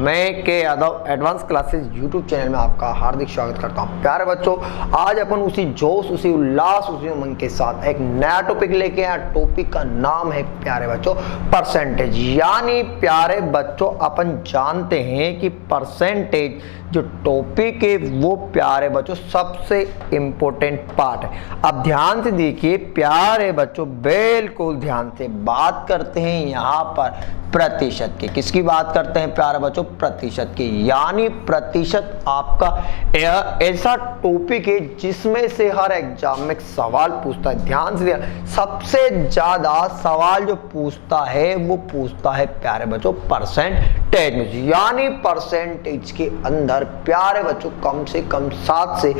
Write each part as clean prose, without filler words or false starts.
मैं के Yadav advance classes YouTube channel में आपका हार्दिक स्वागत करता हूं। प्यारे बच्चों, आज अपन उसी जोश, उसी उल्लास, उसी उमंग के साथ एक नया टॉपिक लेके आए। टॉपिक का नाम है प्यारे बच्चों परसेंटेज। यानी प्यारे बच्चों, अपन जानते हैं कि परसेंटेज जो टॉपिक है वो प्यारे बच्चों सबसे इंपॉर्टेंट पार्ट है। अब ध्यान से देखिए प्यारे बच्चों, बिल्कुल ध्यान से बात करते हैं यहाँ पर प्रतिशत की। किसकी बात करते हैं प्यारे बच्चों? प्रतिशत की। यानी प्रतिशत आपका ऐसा टॉपिक है जिसमें से हर एग्जाम में सवाल पूछता है। ध्यान से सबसे ज्यादा सवाल जो पूछता है वो पूछता है प्यारे बच्चों परसेंटेज में। यानी परसेंटेज के अंदर प्यारे बच्चों कम से कम 7 से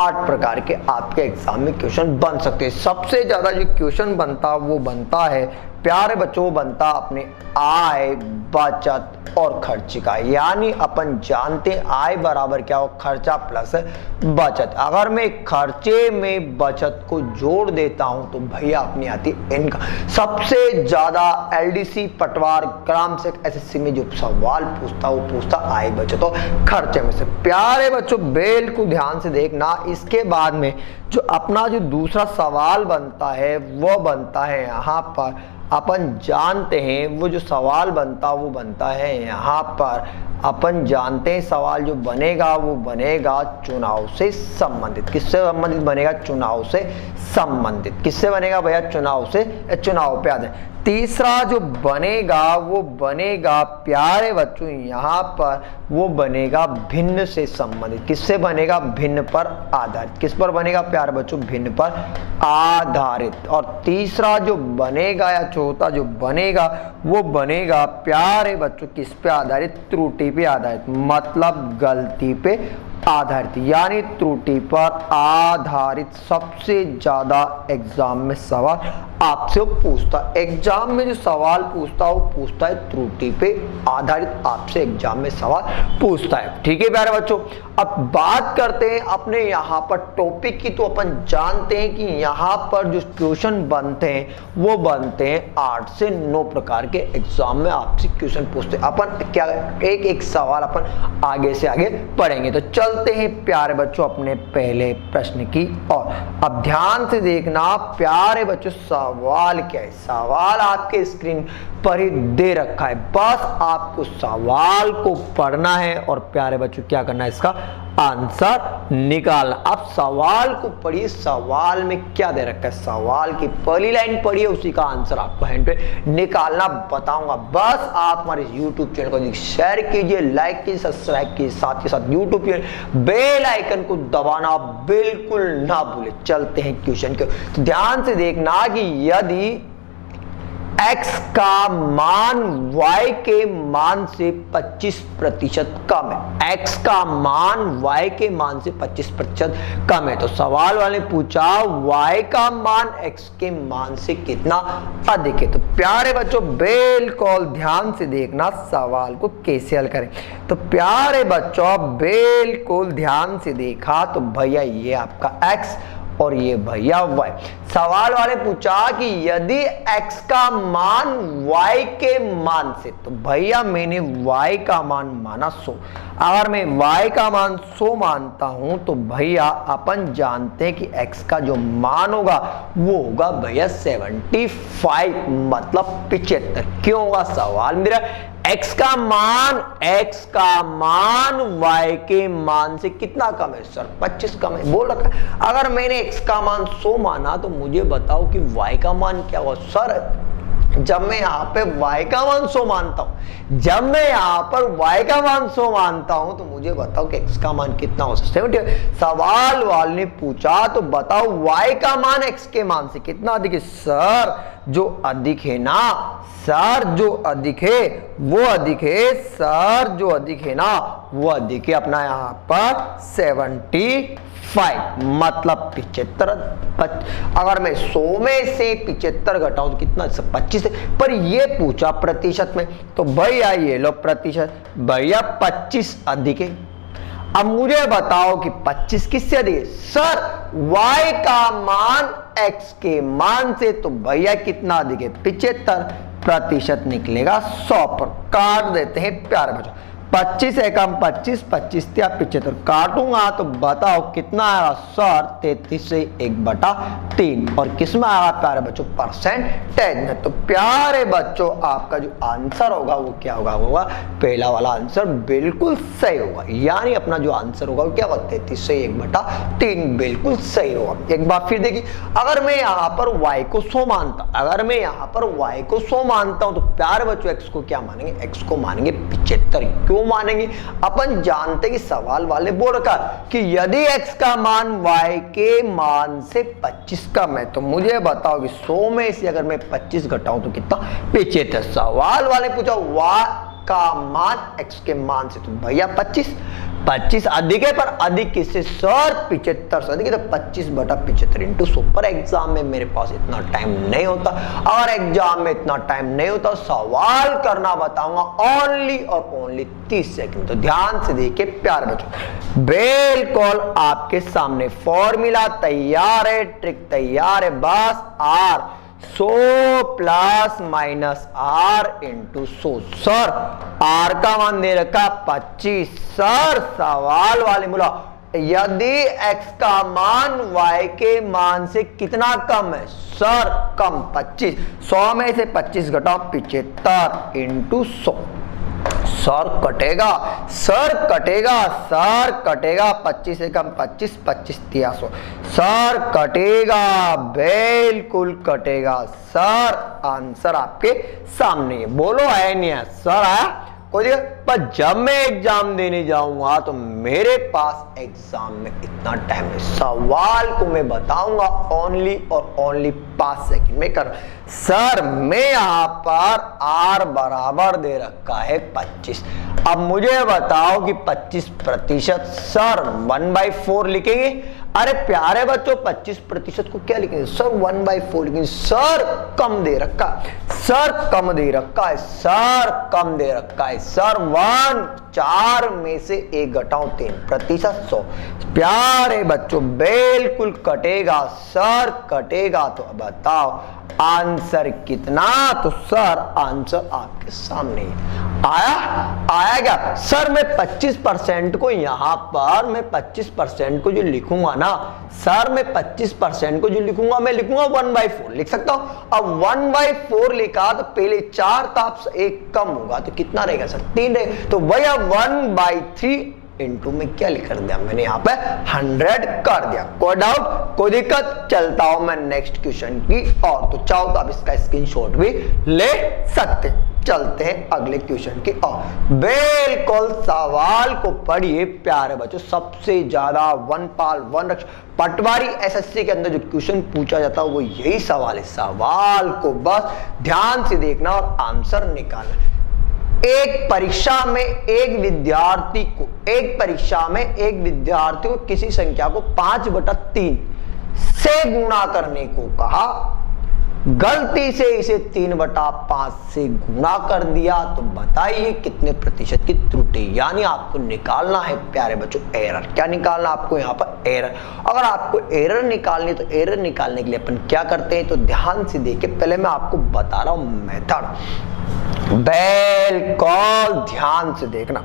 8 प्रकार के आपके एग्जाम में क्वेश्चन बन सकते हैं। सबसे ज्यादा जो क्वेश्चन बनता वो बनता है प्यारे बच्चों, वो बनता अपने आय, बचत और खर्च का। यानी अपन जानते हैं आय बराबर क्या हो? खर्चा प्लस बचत। अगर मैं खर्चे में बचत को जोड़ देता हूं तो भैया अपनी आती इनकम। सबसे ज्यादा एलडीसी, पटवार, ग्राम से एसएससी में जो सवाल पूछता वो पूछता आय, बचत और खर्चे में से। प्यारे बच्चों बिल्कुल ध्यान से देखना। इसके बाद में जो अपना जो दूसरा सवाल बनता है वो बनता है यहाँ पर, अपन जानते हैं वो जो सवाल बनता वो बनता है यहाँ पर, अपन जानते हैं सवाल जो बनेगा वो बनेगा चुनाव से संबंधित। किससे संबंधित बनेगा? चुनाव से संबंधित। किससे बनेगा भैया? चुनाव से। चुनाव पे आते हैं। तीसरा जो बनेगा वो बनेगा प्यारे बच्चों यहाँ पर, वो बनेगा भिन्न से संबंधित। किससे बनेगा? भिन्न पर आधारित। किस पर बनेगा प्यारे बच्चों? भिन्न पर आधारित। और तीसरा जो बनेगा या चौथा जो बनेगा वो बनेगा प्यारे बच्चों किस पे आधारित? त्रुटि पे आधारित, मतलब गलती पे आधारित। यानी त्रुटि पर आधारित सबसे ज्यादा एग्जाम में सवाल आपसे पूछता। एग्जाम में जो सवाल पूछता वो पूछता है त्रुटि पे आधारित, आपसे एग्जाम में सवाल पूछता है। ठीक है प्यारे बच्चों, अब बात करते हैं अपने यहाँ पर टॉपिक की। तो अपन जानते हैं कि यहाँ पर जो क्वेश्चन बनते हैं वो बनते हैं 8 से 9 प्रकार के एग्जाम में आपसे क्वेश्चन पूछते हैं। अपन क्या एक एक सवाल अपन आगे से आगे पढ़ेंगे। तो चलते हैं प्यारे बच्चों अपने पहले प्रश्न की ओर। अब ध्यान से देखना प्यारे बच्चों, सवाल क्या है? सवाल आपके स्क्रीन पर ही दे रखा है, बस आपको सवाल को पढ़ना है और प्यारे बच्चों क्या करना है? इसका आंसर निकालना। अब सवाल को पढ़िए, सवाल में क्या दे रखा है? सवाल की पहली लाइन पढ़िए, उसी का आंसर आपको हैंड पे निकालना बताऊंगा। बस आप हमारे YouTube चैनल को शेयर कीजिए, लाइक कीजिए, सब्सक्राइब कीजिए, साथ के साथ YouTube चैनल बेल आइकन को दबाना बिल्कुल ना भूले। चलते हैं क्वेश्चन के। तो ध्यान से देखना कि यदि x का मान y के मान से 25% कम है, x का मान y के मान से 25% कम है, तो सवाल वाले पूछा y का मान x के मान से कितना अधिक है। तो प्यारे बच्चों बिल्कुल ध्यान से देखना सवाल को कैसे हल करें। तो प्यारे बच्चों बिल्कुल ध्यान से देखा तो भैया ये आपका x और ये भैया y। सवाल वाले पूछा कि यदि x का मान y के मान से, तो भैया मैंने y का मान माना 100। अगर मैं y का मान 100 मानता हूं तो भैया अपन जानते हैं कि x का जो मान होगा वो होगा भैया 75, मतलब 75। क्यों होगा? सवाल मेरा x का मान y के मान से कितना कम है? सर 25 कम है बोल रखा है। अगर मैंने x का मान 100 माना तो मुझे बताओ कि y का मान क्या होगा? सर जब मैं यहाँ पे y का मान 100 मानता हूं, जब मैं यहाँ पर y का मान 100 मानता हूं तो मुझे बताओ कि x का मान कितना हो सकता है? 70। सवाल वाले ने पूछा तो बताओ y का मान x के मान से कितना अधिक है? सर जो अधिक है ना, सर जो अधिक है वो अधिक है, सर जो अधिक है ना वो अधिक है अपना यहाँ पर 75, मतलब 75। अगर मैं 100 में से 75 घटाऊं तो कितना? 25 है। पर ये पूछा प्रतिशत में, तो भैया ये लो प्रतिशत, भैया 25 अधिक है। अब मुझे बताओ कि 25 किससे अधिक है? सर y का मान x के मान से, तो भैया कितना अधिक है? 75 प्रतिशत निकलेगा 100 पर। काट देते हैं प्यारे बच्चों। 25 एकम 25, 25 तिया 75, काटूंगा तो बताओ कितना आएगा सर? 33 से 1/3। और किस में आएगा प्यारे बच्चों? परसेंटेज में। तो प्यारे बच्चों आपका जो आंसर होगा वो क्या होगा? पहला वाला आंसर बिल्कुल सही होगा, यानी अपना जो आंसर होगा वो क्या होगा? 33 से 1/3 बिल्कुल सही होगा। एक बार फिर देखिए, अगर मैं यहाँ पर y को 100 मानता, अगर मैं यहाँ पर y को 100 मानता हूं तो प्यारे बच्चों x को क्या मानेंगे? x को मानेंगे 75। क्यों मानेंगे? अपन जानते कि सवाल वाले बोल रखा कि यदि x का मान y के मान से 25 कम है, तो मुझे बताओ कि 100 में से अगर मैं 25 घटाऊं तो कितना? 75। सवाल वाले पूछा y का मान x के मान से, तो भैया 25 अधिक है, पर अधिक किससे सर? 75 से अधिक है, तो 25/75 इंटू 100। पर एग्जाम में मेरे पास इतना टाइम नहीं होता। अगर एग्जाम में इतना टाइम नहीं होता, सवाल करना बताऊंगा ओनली और ओनली 30 सेकंड। तो ध्यान से देखिए प्यारे बच्चों, बिल्कुल आपके सामने फॉर्मूला तैयार है, ट्रिक तैयार है, बस R 100 plus minus R into 100। Sir R का मान दे रखा 25। सर सवाल वाले बोला यदि x का मान y के मान से कितना कम है? सर कम 25। 100 में से 25 घटाओ 75 इंटू 100। सर कटेगा, सर कटेगा, सर कटेगा, 25 से कम 25, 25 तिया 100। सर कटेगा, बिल्कुल कटेगा। सर आंसर आपके सामने है, बोलो है नहीं है? सर आया कोई? पर जब मैं एग्जाम देने जाऊंगा तो मेरे पास एग्जाम में इतना टाइम है, सवाल को मैं बताऊंगा ओनली और ओनली 5 सेकंड में कर। सर मैं यहां पर आर बराबर दे रखा है 25। अब मुझे बताओ कि 25%, सर 1/4 लिखेंगे? अरे प्यारे बच्चों 25% को क्या लिखेंगे? सर 1/4 लिखेंगे। सर कम दे रखा है, सर कम दे रखा है, सर कम दे रखा है। सर 1 4 में से 1 घटाओ 3% 100। प्यारे बच्चों बिल्कुल कटेगा, सर कटेगा। तो बताओ आंसर कितना? तो सर आंसर आपके सामने आया क्या? सर मैं 25% को यहां पर मैं 25% को जो लिखूंगा ना, सर मैं 25% को जो लिखूंगा, मैं लिखूंगा 1/4 लिख सकता हूं। अब 1/4 लिखा तो पहले 4 था, 1 कम होगा तो कितना रहेगा सर? 3 रहेगा। तो भैया 1/3 इंटू में क्या लिख दिया मैंने? यहाँ पे 100 कर दिया। कोई डाउट, कोई दिक्कत? चलता हूं मैं नेक्स्ट क्वेश्चन की और। तो चाहो तो आप इसका स्क्रीनशॉट भी ले सकते। चलते हैं अगले क्वेश्चन की और। बिल्कुल सवाल को पढ़िए प्यारे बच्चों, सबसे ज्यादा वनपाल वनरक्ष पटवारी एसएससी के अंदर जो क्वेश्चन पूछा जाता है वो यही सवाल है। सवाल को बस ध्यान से देखना और आंसर निकालना। एक परीक्षा में एक विद्यार्थी को किसी संख्या को 5/3 से गुणा करने को कहा, गलती से इसे 3/5 से गुणा कर दिया, तो बताइए कितने प्रतिशत की त्रुटि? यानी आपको निकालना है प्यारे बच्चों एरर। क्या निकालना आपको? यहाँ पर एरर। अगर आपको एरर निकालनी तो एरर निकालने के लिए अपन क्या करते हैं? तो ध्यान से देखिए, पहले मैं आपको बता रहा हूं मेथड, बिल्कुल ध्यान से देखना।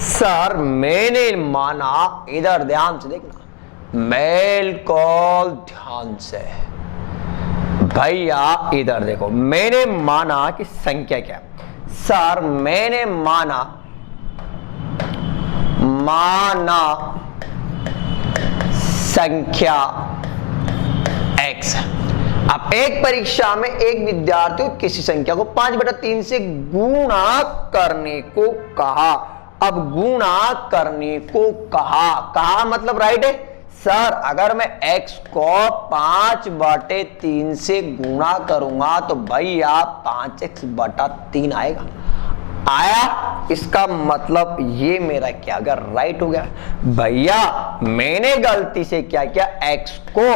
सर मैंने माना, इधर ध्यान से देखना, बिल्कुल ध्यान से भैया इधर देखो। मैंने माना कि संख्या क्या है? सर मैंने माना संख्या x। अब एक परीक्षा में एक विद्यार्थी को किसी संख्या को 5/3 से गुणा करने को कहा। अब गुणा करने को कहा मतलब राइट है। सर अगर मैं x को 5/3 से गुणा करूंगा तो भैया 5x/3 आएगा। आया? इसका मतलब ये मेरा क्या अगर राइट हो गया? भैया मैंने गलती से क्या किया? x को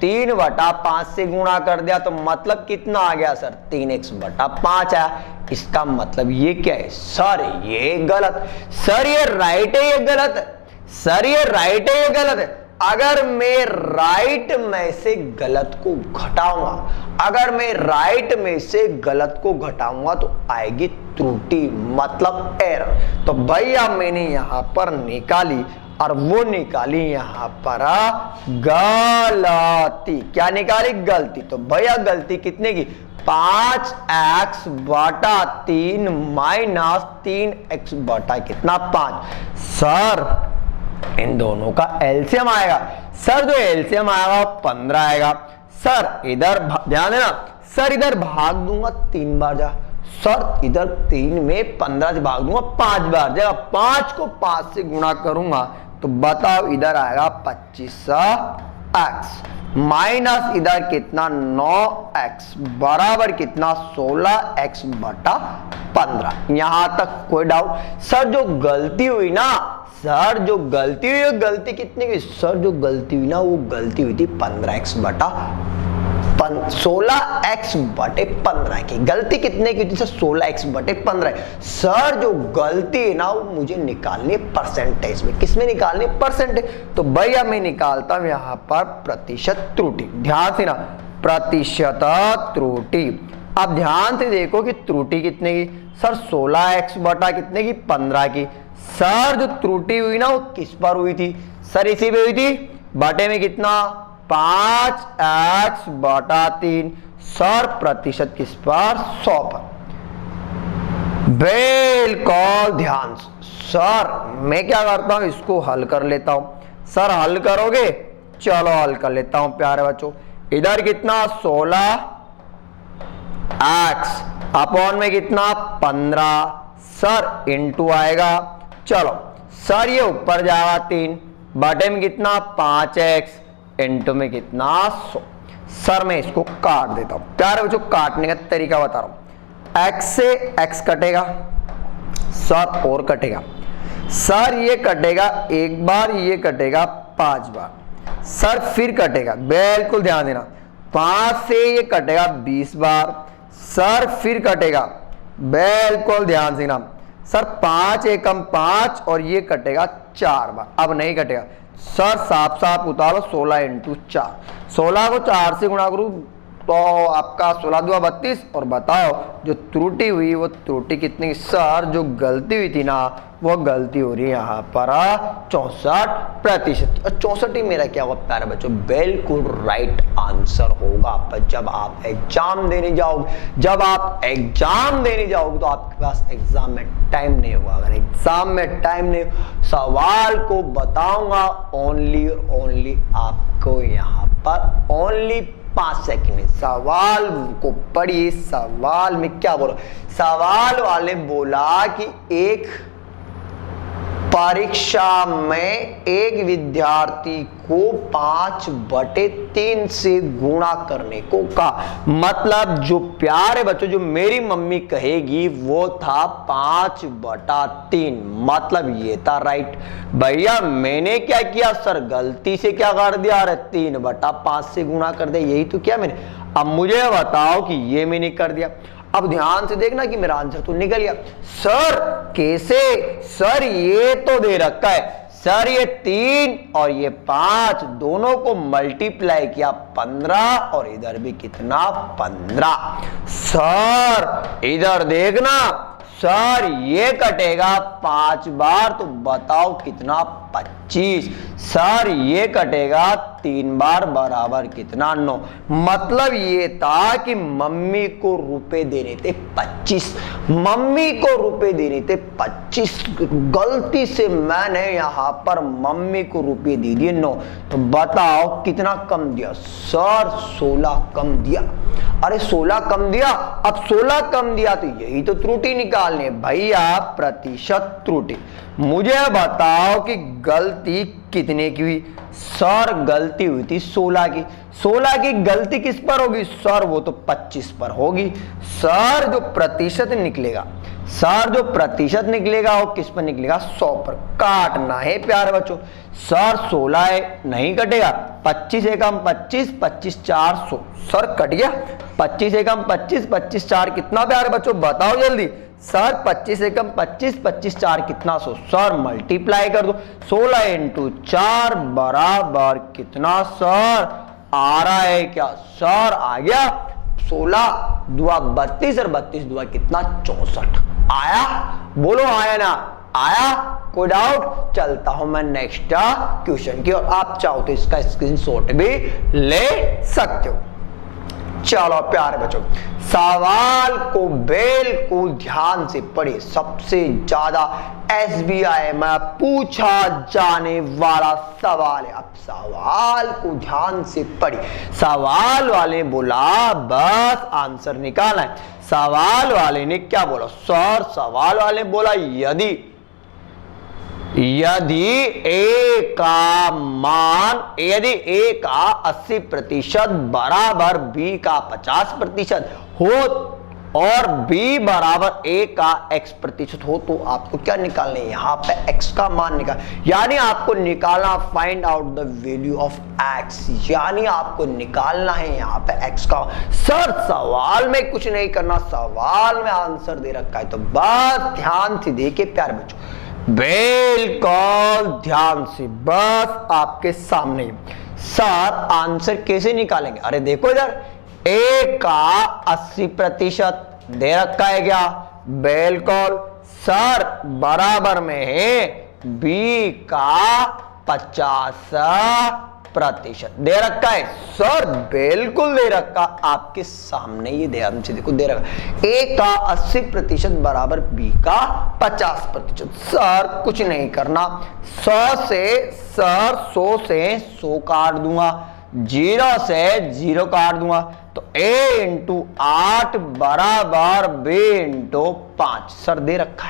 3/5 से गुणा कर दिया, तो मतलब कितना आ गया सर? 3x/5 आया। इसका मतलब ये क्या है? सर ये गलत। सर ये राइट है, ये गलत है? सर ये राइट है, ये गलत है? अगर मैं राइट में से गलत को घटाऊंगा, अगर मैं राइट में से गलत को घटाऊंगा तो आएगी त्रुटि, मतलब एरर। तो भैया मैंने यहां पर निकाली और वो निकाली यहां पर गलती। क्या निकाली? गलती। तो भैया गलती कितने की? 5x बटा 3 माइनस 3x बटा कितना 5। सर इन दोनों का एलसीएम आएगा। सर जो एलसीएम आएगा 15 आएगा। सर इधर ध्यान देना, सर इधर भाग दूंगा 3 बार जा। सर इधर 3 में 15 से भाग दूंगा 5 बार जाएगा। 5 को 5 से गुणा करूंगा तो बताओ इधर आएगा 25x माइनस इधर कितना 9x बराबर कितना 16x बटा 15। यहां तक कोई डाउट? सर जो गलती हुई ना, सर जो गलती हुई, गलती कितनी हुई? सर जो गलती हुई ना वो गलती हुई थी 15x बटा 16x बटे 15 की। गलती कितने की थी सर? 16x बटे 15। सर जो गलती है ना वो मुझे निकालनी है परसेंटेज में। किसमें निकालनी है? परसेंटेज। तो भैया मैं निकालता हूं यहां पर प्रतिशत त्रुटि। ध्यान से ना, प्रतिशत त्रुटि। अब ध्यान से देखो कि त्रुटि कितने की? सर 16x बटा कितने की? 15 की। सर जो त्रुटि हुई ना वो किस पर हुई थी? सर इसी पे हुई थी। बटे में कितना? 5x बटा 3। सर प्रतिशत किस पर? 100 पर। बिल्कुल ध्यान से। सर मैं क्या करता हूं, इसको हल कर लेता हूं। सर हल करोगे? चलो हल कर लेता हूं प्यारे बच्चों। इधर कितना 16x अपॉन में कितना 15। सर इनटू आएगा। चलो सर ये ऊपर जाएगा 3 बटे में कितना 5x इनटू में कितना 100। सर मैं इसको काट देता हूं। प्यारे बच्चों काटने का तरीका बता रहा हूं। x से x कटेगा सर और कटेगा। सर ये कटेगा एक बार, ये कटेगा 5 बार। सर फिर कटेगा, बिल्कुल ध्यान देना। 5 से ये कटेगा 20 बार। सर फिर कटेगा, बिल्कुल ध्यान से ना। सर 5 एकम 5 और ये कटेगा 4 बार। अब नहीं कटेगा। सर साफ साफ उतारो 16 इंटू 4। 16 को 4 से गुणा करूं तो आपका 16 दूआ 32। और बताओ जो त्रुटि हुई वो त्रुटि कितनी? सर जो गलती हुई थी ना वो गलती हो रही है यहाँ पर 64%। और 64 ही मेरा क्या हुआ प्यारे बच्चों? बिल्कुल राइट आंसर होगा। पर जब आप एग्जाम देने जाओगे, जब आप एग्जाम देने जाओगे तो आपके पास एग्जाम में टाइम नहीं होगा। अगर एग्जाम में टाइम नहीं, सवाल को बताऊंगा ओनली आपको यहाँ पर ओनली 5 सेकंड में। सवाल को पढ़िए। सवाल में क्या बोला? सवाल वाले बोला कि एक परीक्षा में एक विद्यार्थी को 5/3 से गुणा करने को कहा। मतलब जो प्यारे बच्चों जो मेरी मम्मी कहेगी वो था 5/3। मतलब ये था राइट। भैया मैंने क्या किया? सर गलती से क्या कर दिया? अरे 3/5 से गुणा कर दिया। यही तो किया मैंने। अब मुझे बताओ कि ये मैंने कर दिया। अब ध्यान से देखना कि मेरा आंसर तो निकल गया। सर कैसे? सर ये तो दे रखा है। सर ये 3 और ये 5 दोनों को मल्टीप्लाई किया 15 और इधर भी कितना 15। सर इधर देखना, सर ये कटेगा 5 बार तो बताओ कितना 25। सर ये कटेगा 3 बार बराबर कितना 9। मतलब ये था कि मम्मी को रुपए देने थे 25। मम्मी को रुपए देने थे 25। गलती से मैंने यहां पर मम्मी को रुपए दे दिए 9। तो बताओ कितना कम दिया? सर 16 कम दिया। अरे 16 कम दिया। अब 16 कम दिया तो यही तो त्रुटि निकालनी है भैया, प्रतिशत त्रुटि। मुझे बताओ कि गलती कितने की हुई? सर गलती हुई थी 16 की। 16 की गलती किस पर होगी? सर वो तो 25 पर होगी। सर जो प्रतिशत निकलेगा, सर जो प्रतिशत निकलेगा वो किस पर निकलेगा? 100 पर। काटना है प्यारे बच्चों। सर 16 है, नहीं कटेगा। 25 एकम 25, 25 4 100। सर कट गया। 25 एकम 25, 25 4 कितना प्यारे बच्चों? बताओ जल्दी। सर 25 एकम 25, 25 4 कितना 100। सर मल्टीप्लाई कर दो। 16 इंटू 4 बराबर कितना? सर आ रहा है क्या? सर आ गया 16 दुआ 32 और 32 दुआ कितना 64। आया? बोलो आया ना आया? कोई डाउट? चलता हूं मैं नेक्स्ट क्वेश्चन की, और आप चाहो तो इसका स्क्रीनशॉट भी ले सकते हो। चलो प्यारे बच्चों, सवाल को बिल्कुल ध्यान से पढ़िए। सबसे ज्यादा SBI में पूछा जाने वाला सवाल है। अब सवाल को ध्यान से पढ़िए। सवाल वाले बोला बस आंसर निकालना है। सवाल वाले ने क्या बोला? सर सवाल वाले बोला यदि ए का मान, यदि ए का 80% बराबर बी का 50% हो और बी बराबर ए का x% हो, तो आपको क्या निकालना है? यहां पे x का मान निकाल, यानी आपको निकालना find out the value of x, यानी आपको निकालना है यहां पे x का। सर सवाल में कुछ नहीं करना, सवाल में आंसर दे रखा है, तो बस ध्यान से देखिए प्यारे बच्चों, बिल्कुल ध्यान से, बस आपके सामने। सर आंसर कैसे निकालेंगे? अरे देखो इधर, ए का 80% दे रखा है क्या? बिल्कुल। सर बराबर में है बी का 50% दे रखा है। सर बिल्कुल दे रखा, आपके सामने ये ध्यान से देखो, दे रखा ए का 80% बराबर बी का 50%। सर कुछ नहीं करना, 100 से 100 काट दूंगा, 0 से 0 काट दूंगा, तो a इंटू 8 बराबर b इंटू 5। सर दे रखा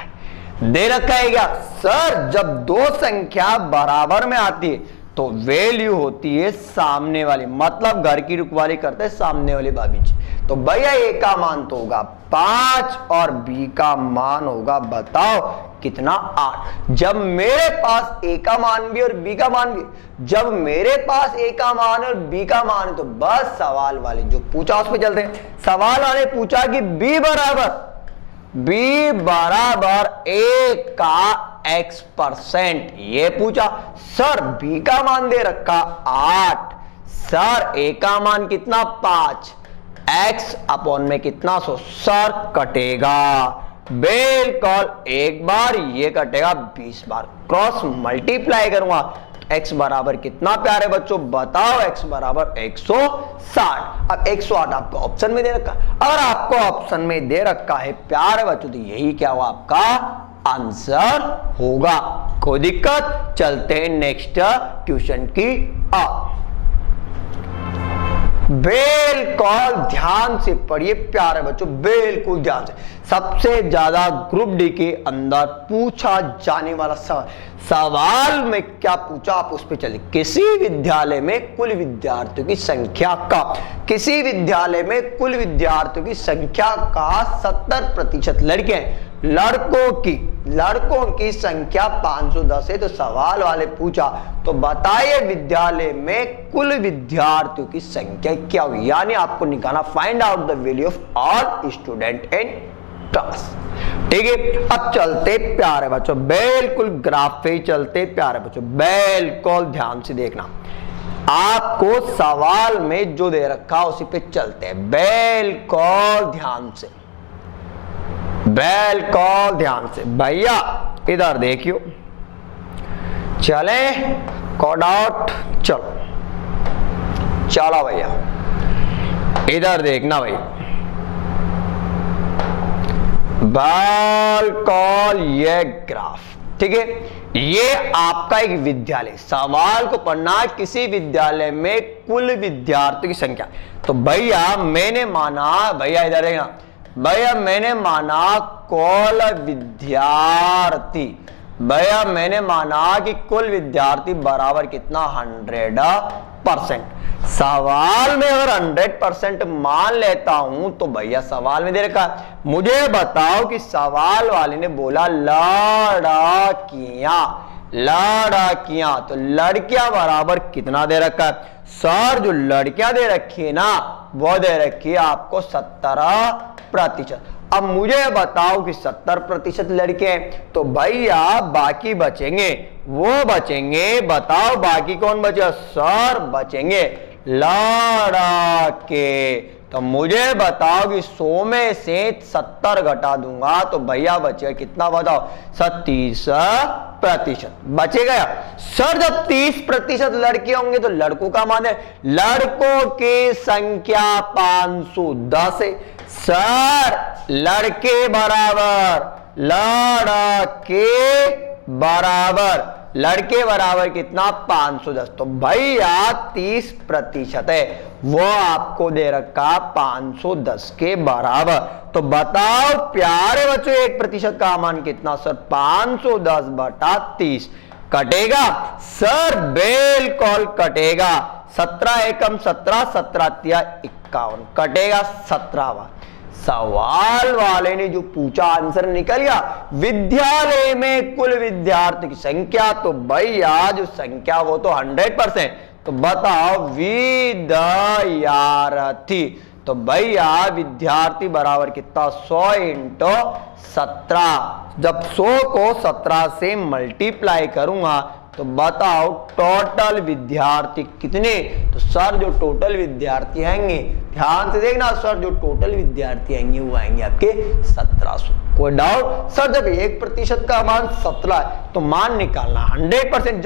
है क्या? सर जब दो संख्या बराबर में आती है तो वैल्यू होती है सामने वाली, मतलब घर की रुकवाली करते हैं सामने वाले भाभी जी। तो भैया ए का मान तो होगा 5 और बी का मान होगा, बताओ कितना? 8। जब मेरे पास ए का मान भी और बी का मान भी, जब मेरे पास ए का मान और बी का मान है, तो बस सवाल वाले जो पूछा उस पे चलते हैं। सवाल वाले पूछा कि बी बराबर ए का x%, ये पूछा। सर बी का मान दे रखा 8, सर ए का मान कितना 5, x अपॉन में कितना 100। सर कटेगा बिल्कुल, एक बार ये कटेगा 20 बार, क्रॉस मल्टीप्लाई करूंगा, x बराबर कितना प्यारे बच्चों? बताओ, x बराबर 160। अब 108 आपको ऑप्शन में दे रखा, अगर आपको ऑप्शन में दे रखा है प्यारे बच्चों, तो यही क्या हुआ? आपका आंसर होगा। कोई दिक्कत? चलते हैं नेक्स्ट क्वेश्चन की ओर। बिल्कुल ध्यान से पढ़िए प्यारे बच्चों, बिल्कुल ध्यान से। सबसे ज्यादा ग्रुप डी के अंदर पूछा जाने वाला सवाल में क्या पूछा, आप उस पर चलिए। किसी विद्यालय में कुल विद्यार्थियों की संख्या का, किसी विद्यालय में कुल विद्यार्थियों की संख्या का 70% लड़के हैं, लड़कों की संख्या 510 है। तो सवाल वाले पूछा, तो बताइए विद्यालय में कुल विद्यार्थियों की संख्या क्या हुई, यानी आपको निकालना find out the value of all student in class. ठीक है, अब चलते प्यारे बच्चों, बिल्कुल ग्राफ पे चलते प्यारे बच्चों, बिल्कुल ध्यान से देखना। आपको सवाल में जो दे रखा उसी पे चलते हैं, बिल्कुल ध्यान से, बिल्कुल ध्यान से। भैया इधर देखियो, चले कोड आउट, चलो भैया इधर देखना भैया, बिल्कुल ये ग्राफ। ठीक है, ये आपका एक विद्यालय, सवाल को पढ़ना किसी विद्यालय में कुल विद्यार्थियों की संख्या। तो भैया मैंने माना, भैया इधर देखना भैया, मैंने माना कुल विद्यार्थी, भैया मैंने माना कि कुल विद्यार्थी बराबर कितना 100%। सवाल में अगर 100% मान लेता हूं तो भैया सवाल में दे रखा, मुझे बताओ कि सवाल वाले ने बोला लड़कियां, तो लड़कियां बराबर कितना दे रखा है? सर जो लड़कियां दे रखी है ना, वो दे रखी है आपको 70%। अब मुझे बताओ कि 70% लड़के हैं, तो भैया बाकी बचेंगे, वो बचेंगे, बताओ बाकी कौन बचेगा? सर बचेंगे लड़के। तो मुझे बताओ कि 100 में से 70 घटा दूंगा तो भैया बचेगा कितना, बताओ 30% बचेगा। सर जब 30% लड़के होंगे तो लड़कों का मान है, लड़कों की संख्या 510 है। सर लड़के बराबर कितना, 510। तो भैया 30% है वो आपको दे रखा 510 के बराबर। तो बताओ प्यारे बच्चों 1% का मान कितना, सर 510 बटा 30 कटेगा। सर बिल्कुल कटेगा। 17 एकम 17, 17 तिया 51 कटेगा 17वां। सवाल वाले ने जो पूछा आंसर निकल गया। विद्यालय में कुल विद्यार्थी की संख्या, तो भैया जो संख्या वो तो 100%। तो बताओ विद्यार्थी, तो भैया विद्यार्थी बराबर कितना, 100 इंटू 17। जब 100 को 17 से मल्टीप्लाई करूंगा तो बताओ टोटल विद्यार्थी कितने। तो सर जो टोटल विद्यार्थी आएंगे, ध्यान से देखना, सर जो टोटल विद्यार्थी आएंगे वो आएंगे आपके 1700। कोई डाउट? सर जब 1% का मान 17 है तो मान निकालना 100%।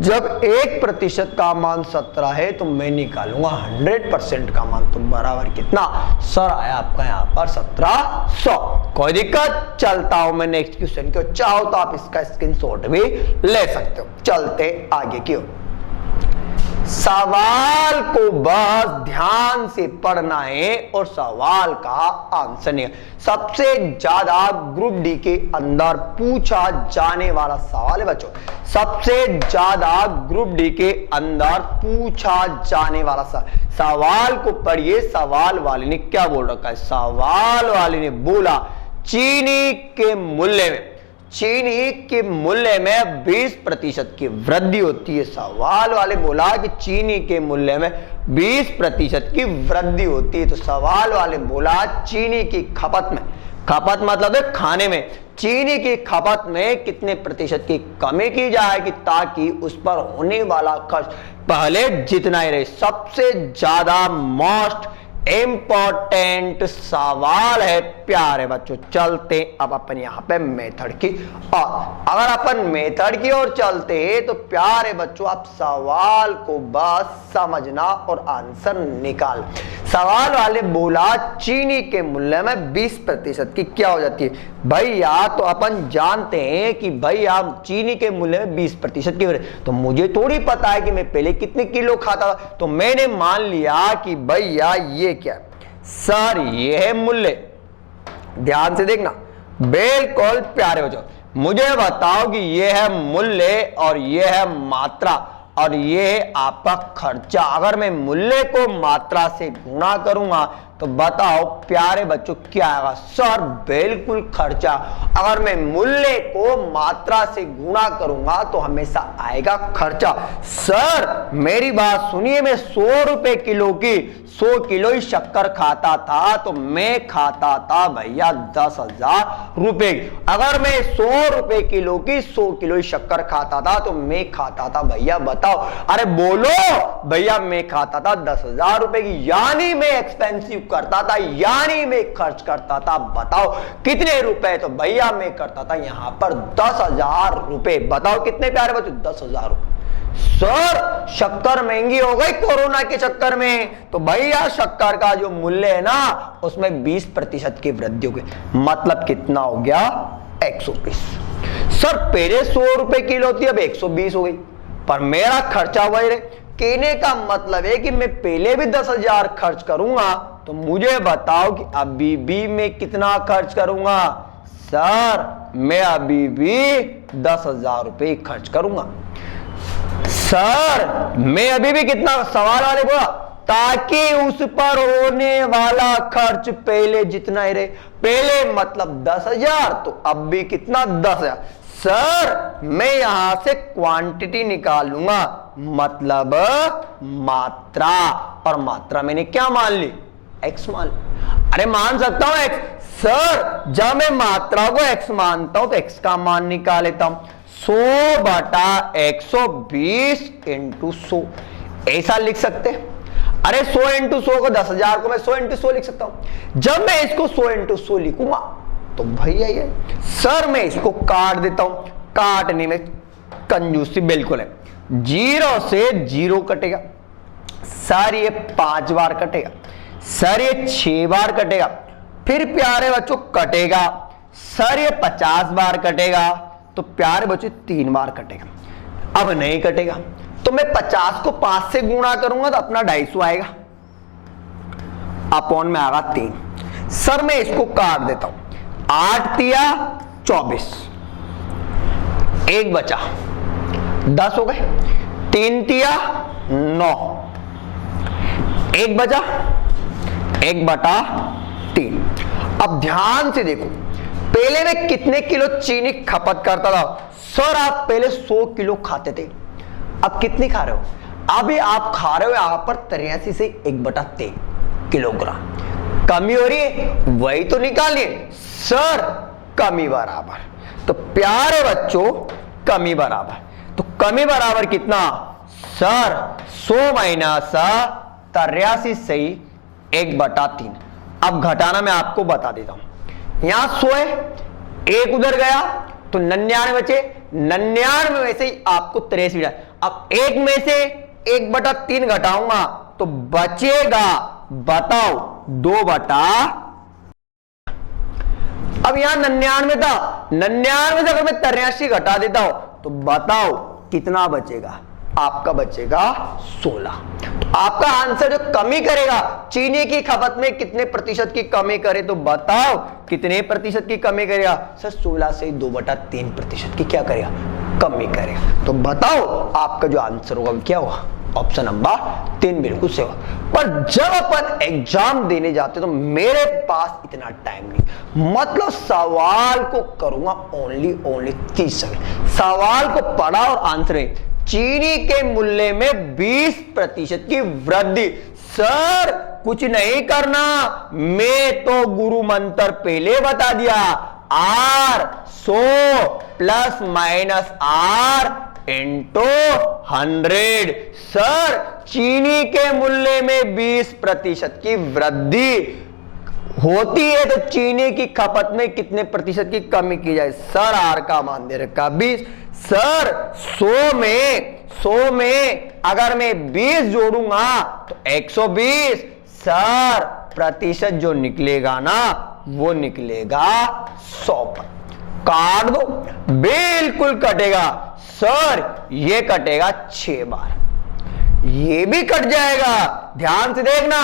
जब 1% का मान 17 है तो मैं निकालूंगा 100% का मान, तो बराबर कितना, सर आया आपका यहाँ पर 1700। कोई दिक्कत? चलता हूं मैं नेक्स्ट क्वेश्चन की ओर, चाहो तो आप इसका स्क्रीनशॉट भी ले सकते हो। चलते आगे की ओर। सवाल को बस ध्यान से पढ़ना है और सवाल का आंसर नहीं। सबसे ज्यादा ग्रुप डी के अंदर पूछा जाने वाला सवाल है बच्चों, सबसे ज्यादा ग्रुप डी के अंदर पूछा जाने वाला सवाल को पढ़िए। सवाल वाले ने क्या बोल रखा है? सवाल वाले ने बोला चीनी के मूल्य में 20% की वृद्धि होती है। सवाल वाले बोला कि चीनी के मूल्य में 20% की वृद्धि होती है। तो सवाल वाले बोला चीनी की खपत मतलब है खाने में, चीनी की खपत में कितने प्रतिशत की कमी की जाएगी ताकि उस पर होने वाला खर्च पहले जितना ही रहे। सबसे ज्यादा मोस्ट इंपॉर्टेंट सवाल है प्यारे बच्चों। चलते अब अपन यहां पे मेथड की, और अगर अपन मेथड की ओर चलते हैं तो प्यारे बच्चों आप सवाल को बस समझना और आंसर निकाल। सवाल वाले बोला चीनी के मूल्य में 20% की क्या हो जाती है भैया, तो अपन जानते हैं कि भैया चीनी के मूल्य में 20% की, तो मुझे थोड़ी पता है कि मैं पहले कितने किलो खाता था। तो मैंने मान लिया कि भैया ये क्या है, सर ये है मूल्य। ध्यान से देखना बिल्कुल प्यारे बच्चों, मुझे बताओ कि ये है मूल्य और ये है मात्रा और ये है आपका खर्चा। अगर मैं मूल्य को मात्रा से गुणा करूंगा तो बताओ प्यारे बच्चों क्या आएगा? सर बिल्कुल खर्चा। अगर मैं मूल्य को मात्रा से गुणा करूंगा तो हमेशा आएगा खर्चा। सर मेरी बात सुनिए, मैं 100 रुपए किलो की 100 किलो ही शक्कर खाता था तो मैं खाता था भैया 10,000 रुपए। अगर मैं 100 रुपए किलो की 100 किलो ही शक्कर खाता था तो मैं खाता था भैया, बताओ, अरे बोलो भैया, मैं खाता था 10,000 रुपए की, यानी मैं एक्सपेंसिव करता था, यानी मैं खर्च करता था। बताओ कितने रुपए? तो भैया मैं करता था यहां पर 10,000 रुपए। बताओ कितने प्यारे बच्चों? 10,000 रुपए। सर शक्कर महंगी हो गई कोरोना के चक्कर में, तो भैया शक्कर का जो मूल्य है ना उसमें 20% की वृद्धि हो गई, मतलब कितना हो गया? 120। सर पहले 100 रुपए किलो थी, अब 120 हो गई, पर मेरा खर्चा वही रहे। कहने का मतलब है कि मैं पहले भी 10,000 खर्च करूंगा तो मुझे बताओ कि अभी भी मैं कितना खर्च करूंगा? सर मैं अभी भी 10,000 रुपए खर्च करूंगा। सर मैं अभी भी कितना? सवाल वाले बोला ताकि उस पर होने वाला खर्च पहले जितना ही रहे। पहले मतलब 10,000 तो अब भी कितना? 10,000। सर मैं यहां से क्वांटिटी निकाल लूंगा, मतलब मात्रा, और मात्रा मैंने क्या मान ली? एक्स मान ली। अरे मान सकता हूं एक्स। सर जब मैं मात्रा को एक्स मानता हूं तो एक्स का मान निकाल लेता हूं, 100 बटा 120 इंटू 100, ऐसा लिख सकते हैं। अरे 100 इंटू 100 को 10,000 को मैं 100 इंटू 100 लिख सकता हूं। जब मैं इसको 100 इंटू 100 लिखूंगा तो भैया ये सर मैं इसको काट देता हूं, काटने में कंजूसी बिल्कुल है। 0 से 0 कटेगा सर, ये 5 बार कटेगा सर, ये 6 बार कटेगा, फिर प्यारे बच्चों कटेगा सर, ये 50 बार कटेगा, तो प्यारे बच्चों 3 बार कटेगा। अब नहीं कटेगा तो मैं 50 को 5 से गुणा करूंगा तो अपना 250 आएगा, अपॉन में आएगा 3। सर मैं इसको काट देता हूं, 8 तिया 24, 1 बचा 10 हो गए, 3 तिया 9, 1 बचा 1/3। अब ध्यान से देखो, पहले मैं कितने किलो चीनी खपत करता था सर? आप पहले 100 किलो खाते थे, अब कितनी खा रहे हो? अभी आप खा रहे हो यहां पर 83 से 1/3 किलोग्राम। कमी हो रही है, वही तो निकालिए सर, कमी बराबर। तो प्यारे बच्चों कमी बराबर, तो कमी बराबर कितना सर? 100 माइनस 83 से 1/3। अब घटाना मैं आपको बता देता हूं, यहां 100 है, 1 उधर गया तो 99 बचे, 99 में से ही आपको 83 मिला। अब 1 में से 1/3 घटाऊंगा तो बचेगा, बताओ 2/। अब यहां 99 था, 99 से अगर मैं 83 घटा देता हूं तो बताओ कितना बचेगा? आपका बचेगा 16। तो आपका आंसर जो कमी करेगा, चीनी की खपत में कितने प्रतिशत की कमी करे, तो बताओ कितने प्रतिशत की कमी करेगा? सर 16 से 2/3% की क्या करेगा? कमी करेगा। तो बताओ आपका जो आंसर होगा क्या होगा? ऑप्शन नंबर 3 बिल्कुल सही होगा। पर जब अपन एग्जाम देने जाते तो मेरे पास इतना टाइम नहीं, मतलब सवाल को करूंगा ओनली 30 सेकंड। सवाल को पढ़ा और आंसर है चीनी के मूल्य में 20% की वृद्धि। सर कुछ नहीं करना, मैं तो गुरु मंत्र पहले बता दिया, R 100 plus minus R into 100। Sir चीनी के मूल्य में 20% की वृद्धि होती है तो चीनी की खपत में कितने प्रतिशत की कमी की जाए? सर आर का मान दे रखा 20। सर 100 में अगर मैं 20 जोड़ूंगा तो 120। सर प्रतिशत जो निकलेगा ना वो निकलेगा 100 पर। काट दो, बिल्कुल कटेगा। सर ये कटेगा 6 बार, ये भी कट जाएगा, ध्यान से देखना,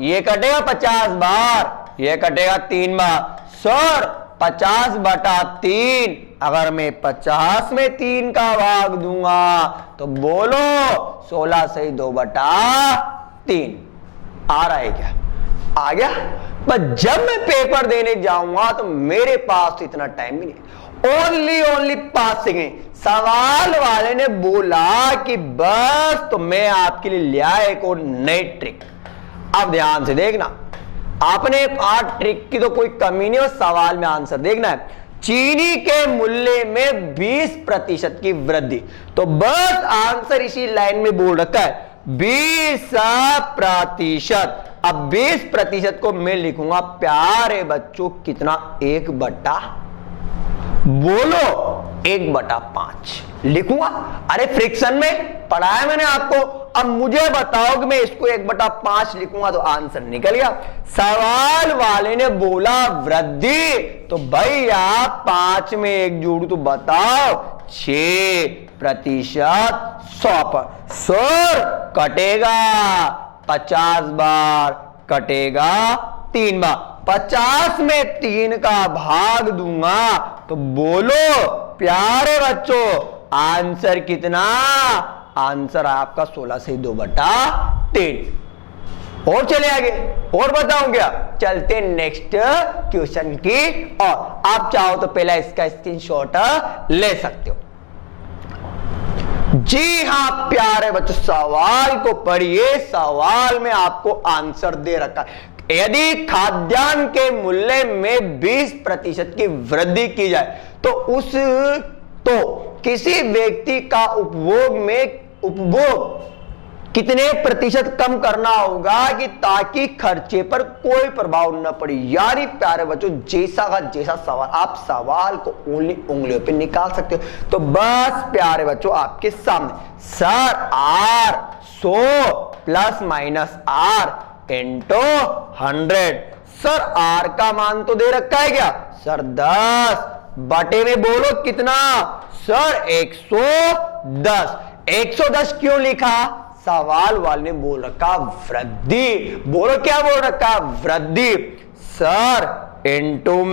ये कटेगा 50 बार, ये कटेगा 3 बार। सर 50/3 अगर मैं 50 में 3 का भाग दूंगा तो बोलो 16 से 2/3 आ रहा है क्या? आ गया। पर जब मैं पेपर देने जाऊंगा तो मेरे पास तो इतना टाइम भी नहीं, ओनली 5 सेकेंड। सवाल वाले ने बोला कि बस तो मैं आपके लिए लिया एक और नई ट्रिक। अब ध्यान से देखना, आपने 8 ट्रिक की तो कोई कमी नहीं, और सवाल में आंसर देखना है। चीनी के मूल्य में 20% की वृद्धि, तो बस आंसर इसी लाइन में बोल रखा है 20%। अब 20% को मैं लिखूंगा प्यारे बच्चों कितना? 1/, बोलो 1/5 लिखूंगा। अरे फ्रिक्शन में पढ़ाया मैंने आपको, अब मुझे बताओ कि मैं इसको 1/5 लिखूंगा तो आंसर निकल गया। सवाल वाले ने बोला वृद्धि, तो भैया 5 में 1 जोड़ू तो बताओ 6% 100 पर। सर कटेगा 50 बार, कटेगा 3 बार। 50 में 3 का भाग दूंगा तो बोलो प्यारे बच्चों आंसर कितना? आंसर आपका 16 से 2/3। और चले आगे, और बताऊं क्या? चलते नेक्स्ट क्वेश्चन की और। आप चाहो तो पहला इसका स्क्रीनशॉट ले सकते हो। जी हां प्यारे बच्चों, सवाल को पढ़िए, सवाल में आपको आंसर दे रखा है। यदि खाद्यान्न के मूल्य में 20% की वृद्धि की जाए तो किसी व्यक्ति का उपभोग कितने प्रतिशत कम करना होगा कि ताकि खर्चे पर कोई प्रभाव न पड़े। यानी प्यारे बच्चों जैसा का जैसा सवाल, आप सवाल को ओनली उंगलियों पे निकाल सकते हो। तो बस प्यारे बच्चों आपके सामने sir R 100 plus minus R into 100। Sir R का मान तो दे रखा है क्या सर 10, बटे में बोलो कितना सर 110। 110 क्यों लिखा, सवाल वाले ने बोल रखा वृद्धि, बोलो क्या बोल रखा वृद्धि। सर इंटू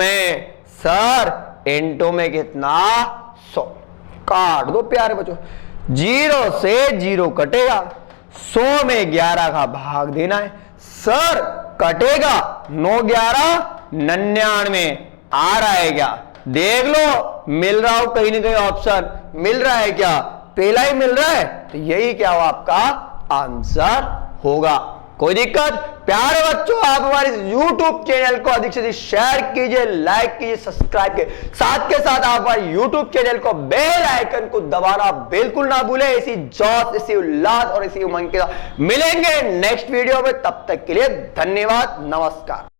में कितना 100, काट दो प्यारे बच्चों, 0 से 0 कटेगा, 100 में 11 का भाग देना है। सर कटेगा 9 11 99, आ रहा है क्या, देख लो मिल रहा हो कहीं ना कहीं ऑप्शन मिल रहा है क्या, पहला ही मिल रहा है, तो यही क्या हो आपका आंसर होगा। कोई दिक्कत प्यारे बच्चों, आप हमारे YouTube चैनल को अधिक से अधिक शेयर कीजिए, लाइक कीजिए, सब्सक्राइब कीजिए, साथ के साथ आप हमारे YouTube चैनल को बेल आइकन को दबाना बिल्कुल ना भूलें। इसी जोश, इसी उल्लास और इसी उमंग के साथ मिलेंगे नेक्स्ट वीडियो में, तब तक के लिए धन्यवाद, नमस्कार।